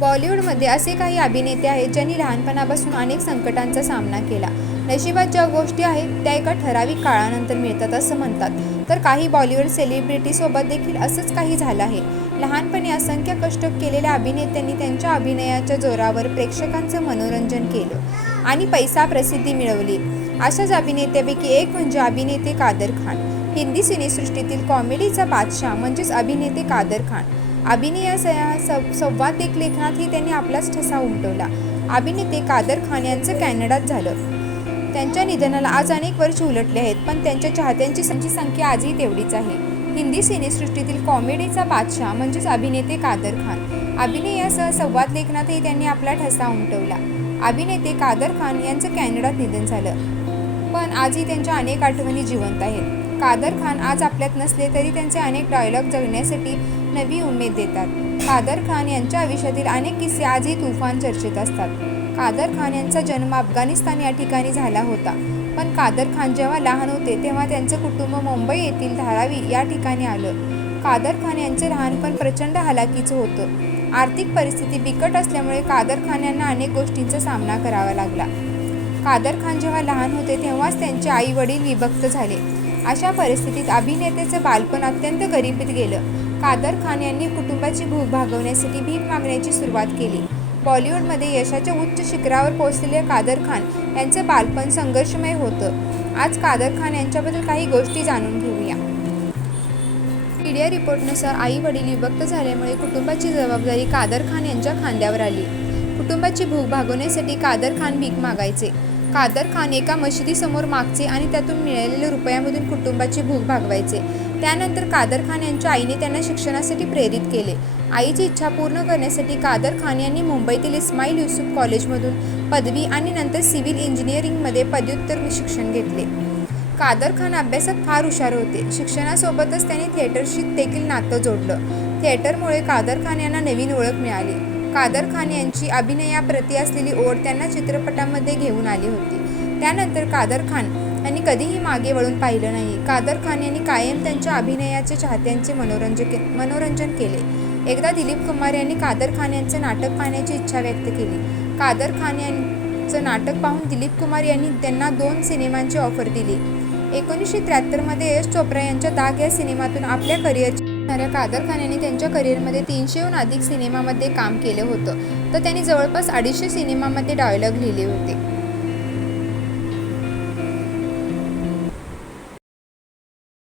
बॉलिवूडमध्ये असे काही अभिनेते आहेत ज्यांनी लहानपणापासून अनेक संकटांचा सामना केला. नशिबात ज्या गोष्टी आहेत त्या एका ठराविक काळानंतर मिळतात असं म्हणतात. तर काही बॉलिवूड सेलिब्रिटीसोबत देखील असंच काही झालं आहे. लहानपणी असंख्य कष्ट केलेल्या अभिनेत्यांनी त्यांच्या अभिनयाच्या जोरावर प्रेक्षकांचं मनोरंजन केलं आणि पैसा प्रसिद्धी मिळवली. अशाच अभिनेत्यापैकी एक म्हणजे अभिनेते कादर खान. हिंदी सिनेसृष्टीतील कॉमेडीचा बादशाह म्हणजेच अभिनेते कादर खान. अभिनयासह संवाद लेखनातही त्यांनी आपलाच ठसा उमटवला. अभिनेते कादर खान यांचं कॅनडात झालं. त्यांच्या निधनाला आज अनेक वर्ष उलटले आहेत, पण त्यांच्या चाहत्यांची संख्या आजही तेवढीच आहे. हिंदी सिनेसृष्टीतील कॉमेडीचा बादशाह म्हणजेच अभिनेते कादर खान. अभिनयासह संवाद लेखनातही त्यांनी आपला ठसा उमटवला. अभिनेते कादर खान यांचं कॅनडात निधन झालं, पण आजही त्यांच्या अनेक आठवणी जिवंत आहेत. कादर खान आज आपल्यात नसले तरी त्यांचे अनेक डायलॉग जगण्यासाठी नवी उमेद देतात. कादर खान यांच्या आयुष्यातील अनेक किस्से आजही तुफान चर्चेत असतात. कादर खान यांचा जन्म अफगाणिस्तान या ठिकाणी झाला होता, पण कादर खान जेव्हा लहान होते तेव्हा त्यांचं कुटुंब मुंबई येथील धारावी या ठिकाणी आलं. कादर खान यांचे लहानपण प्रचंड हालाकीचं होतं. आर्थिक परिस्थिती बिकट असल्यामुळे कादर खान यांना अनेक गोष्टींचा सामना करावा लागला. कादर खान जेव्हा लहान होते तेव्हाच त्यांचे आई वडील विभक्त झाले. अशा परिस्थितीत अभिनेत्याचं बालपण अत्यंत गरिबीत गेलं. कादर खान यांनी कुटुंबाची भूक भागवण्यासाठी भीक मागण्याची सुरुवात केली. बॉलिवूडमध्ये यशाच्या उच्च शिखरावर पोहोचलेले कादर खान यांचं बालपण संघर्षमय होतं. आज कादर खान यांच्याबद्दल काही गोष्टी जाणून घेऊया. मीडिया रिपोर्टनुसार आई वडील विभक्त झाल्यामुळे कुटुंबाची जबाबदारी कादर खान यांच्या खांद्यावर आली. कुटुंबाची भूक भागवण्यासाठी कादर खान भीक मागायचे. कादर खान एका मशिदीसमोर मागचे आणि त्यातून मिळालेल्या रुपयामधून कुटुंबाची भूक भागवायचे. त्यानंतर कादर खान यांच्या आईने त्यांना शिक्षणासाठी प्रेरित केले. आईची इच्छा पूर्ण करण्यासाठी कादर खान यांनी मुंबईतील इस्माईल युसूफ कॉलेजमधून पदवी आणि नंतर सिव्हिल इंजिनिअरिंगमध्ये पदव्युत्तर शिक्षण घेतले. कादर खान अभ्यासात फार हुशार होते. शिक्षणासोबतच त्यांनी थिएटरशी देखील नातं जोडलं. थिएटरमुळे कादर खान यांना नवीन ओळख मिळाली. कादर खान यांची अभिनयाप्रती असलेली ओढ त्यांना चित्रपटांमध्ये घेऊन आली होती. त्यानंतर कादर खान यांनी कधीही मागे वळून पाहिलं नाही. कादर खान यांनी कायम त्यांच्या अभिनयाचे चाहत्यांचे मनोरंजन केले. एकदा दिलीप कुमार यांनी कादर खान यांचं नाटक पाहण्याची इच्छा व्यक्त केली. कादर खान यांचं नाटक पाहून दिलीप कुमार यांनी त्यांना 2 सिनेमांची ऑफर दिली. 1973 मध्ये यश चोप्रा यांच्या दाग या सिनेमातून आपल्या करिअरची कादर खान यांनी त्यांच्या करिअरमध्ये 300हून अधिक सिनेमामध्ये काम केलं होतं. तर त्यांनी जवळपास 250 सिनेमामध्ये डायलॉग लिहिले होते.